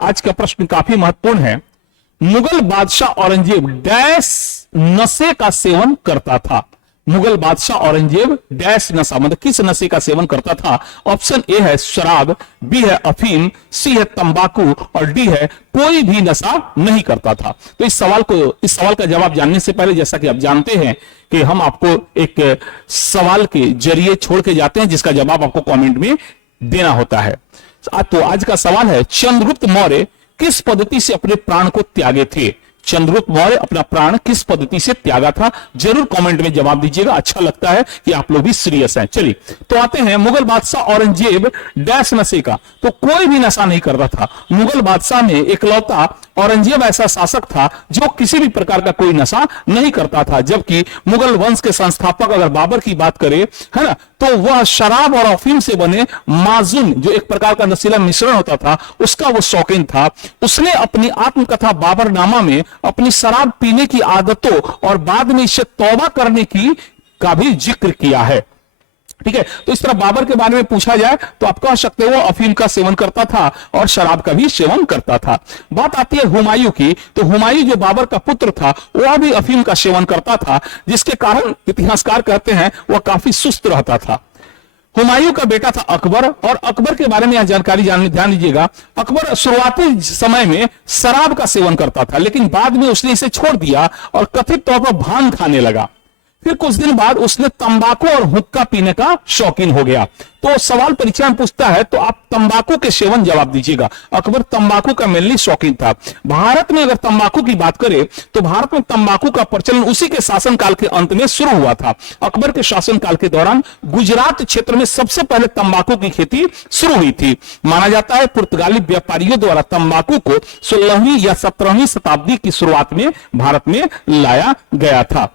आज का प्रश्न काफी महत्वपूर्ण है। मुगल बादशाह औरंगजेब डैश नशे का सेवन करता था। मुगल बादशाह औरंगजेब डैश नशा मतलब किस नशे का सेवन करता था? ऑप्शन ए है शराब, बी है अफीम, सी है तंबाकू और डी है कोई भी नशा नहीं करता था। तो इस सवाल का जवाब जानने से पहले, जैसा कि आप जानते हैं कि हम आपको एक सवाल के जरिए छोड़ के जाते हैं जिसका जवाब आपको कमेंट में देना होता है। तो आज का सवाल है, चंद्रगुप्त मौर्य किस पद्धति से अपने प्राण को त्यागे थे? चंद्रगुप्त मौर्य अपना प्राण किस पद्धति से त्यागा था? जरूर कमेंट में जवाब दीजिएगा। अच्छा लगता है कि आप लोग भी सीरियस हैं। चलिए तो आते हैं, मुगल बादशाह औरंगजेब डैश नशे का, तो कोई भी नशा नहीं करता था। मुगल बादशाह में इकलौता औरंगजेब ऐसा शासक था जो किसी भी प्रकार का कोई नशा नहीं करता था। जबकि मुगल वंश के संस्थापक अगर बाबर की बात करें, है ना, तो वह शराब और अफीम से बने माजून, जो एक प्रकार का नशीला मिश्रण होता था, उसका वो शौकीन था। उसने अपनी आत्मकथा बाबरनामा में अपनी शराब पीने की आदतों और बाद में इसे तौबा करने का भी जिक्र किया है। ठीक है, तो इस तरह बाबर के बारे में पूछा जाए तो आप कह सकते हो वो अफीम का सेवन करता था और शराब का भी सेवन करता था। बात आती है हुमायूं की, तो हुमायूं जो बाबर का पुत्र था वह भी अफीम का सेवन करता था, जिसके कारण इतिहासकार कहते हैं वह काफी सुस्त रहता था। हुमायूं का बेटा था अकबर, और अकबर के बारे में यह जानकारी ध्यान दीजिएगा। अकबर शुरुआती समय में शराब का सेवन करता था, लेकिन बाद में उसने इसे छोड़ दिया और कथित तौर पर भांग खाने लगा। फिर कुछ दिन बाद उसने तंबाकू और हुक्का पीने का शौकीन हो गया। तो सवाल परीक्षा में पूछता है तो आप तंबाकू के सेवन जवाब दीजिएगा। अकबर तंबाकू का मेनली शौकीन था। भारत में अगर तंबाकू की बात करें तो भारत में तंबाकू का प्रचलन उसी के शासनकाल के अंत में शुरू हुआ था। अकबर के शासनकाल के दौरान गुजरात क्षेत्र में सबसे पहले तंबाकू की खेती शुरू हुई थी। माना जाता है पुर्तगाली व्यापारियों द्वारा तंबाकू को 16वीं या 17वीं शताब्दी की शुरुआत में भारत में लाया गया था।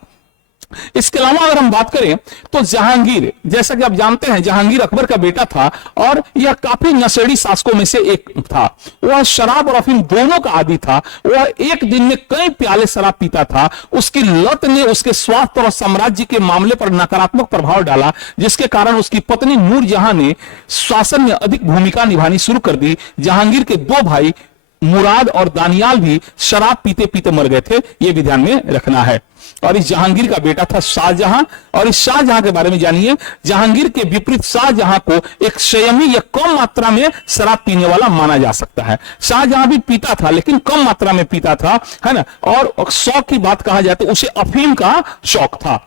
इसके अलावा अगर हम बात करें तो जहांगीर, जैसा कि आप जानते हैं जहांगीर अकबर का बेटा था और यह काफी नशेड़ी शासकों में से एक था। वह शराब और अफीम दोनों का आदी था। वह एक दिन में कई प्याले शराब पीता था। उसकी लत ने उसके स्वास्थ्य और साम्राज्य के मामले पर नकारात्मक प्रभाव डाला, जिसके कारण उसकी पत्नी नूरजहां ने शासन में अधिक भूमिका निभानी शुरू कर दी। जहांगीर के दो भाई मुराद और दानियाल भी शराब पीते पीते मर गए थे, यह भी ध्यान में रखना है। और इस जहांगीर का बेटा था शाहजहां, और इस शाहजहां के बारे में जानिए। जहांगीर के विपरीत शाहजहां को एक संयमी या कम मात्रा में शराब पीने वाला माना जा सकता है। शाहजहां भी पीता था लेकिन कम मात्रा में पीता था, है ना। और शौक की बात कहा जाए तो उसे अफीम का शौक था,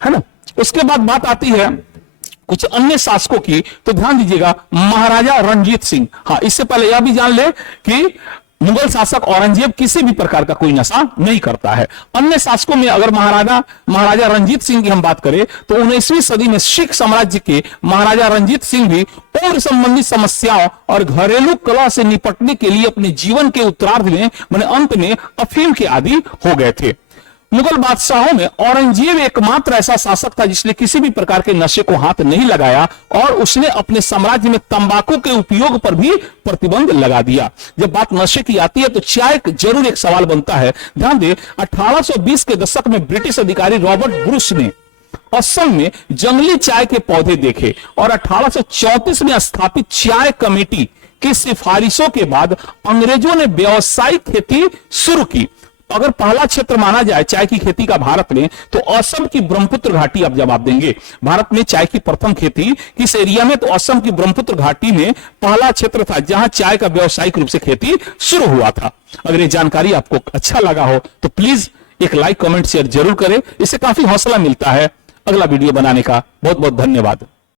है ना। उसके बाद बात आती है कुछ अन्य शासकों की, तो ध्यान दीजिएगा महाराजा रणजीत सिंह। हाँ, इससे पहले यह भी जान ले कि मुगल शासक औरंगजेब किसी भी प्रकार का कोई नशा नहीं करता है। अन्य शासकों में अगर महाराजा रणजीत सिंह की हम बात करें तो 19वीं सदी में सिख साम्राज्य के महाराजा रणजीत सिंह भी उम्र संबंधी समस्याओं और घरेलू कलह से निपटने के लिए अपने जीवन के उत्तरार्ध में माने अंत में अफीम के आदी हो गए थे। मुगल बादशाहों में औरंगजेब एकमात्र ऐसा शासक था जिसने किसी भी प्रकार के नशे को हाथ नहीं लगाया, और उसने अपने साम्राज्य में तंबाकू के उपयोग पर भी प्रतिबंध लगा दिया। जब बात नशे की आती है तो चाय जरूर एक सवाल बनता है। ध्यान दें, 1820 के दशक में ब्रिटिश अधिकारी रॉबर्ट ब्रूस ने असम में जंगली चाय के पौधे देखे और 1834 में स्थापित चाय कमेटी की सिफारिशों के बाद अंग्रेजों ने व्यावसायिक खेती शुरू की। अगर पहला क्षेत्र माना जाए चाय की खेती का भारत में, तो असम की ब्रह्मपुत्र घाटी आप जवाब देंगे। भारत में चाय की प्रथम खेती किस एरिया में? तो असम की ब्रह्मपुत्र घाटी में पहला क्षेत्र था जहां चाय का व्यावसायिक रूप से खेती शुरू हुआ था। अगर ये जानकारी आपको अच्छा लगा हो तो प्लीज एक लाइक, कमेंट, शेयर जरूर करें। इससे काफी हौसला मिलता है अगला वीडियो बनाने का। बहुत बहुत धन्यवाद।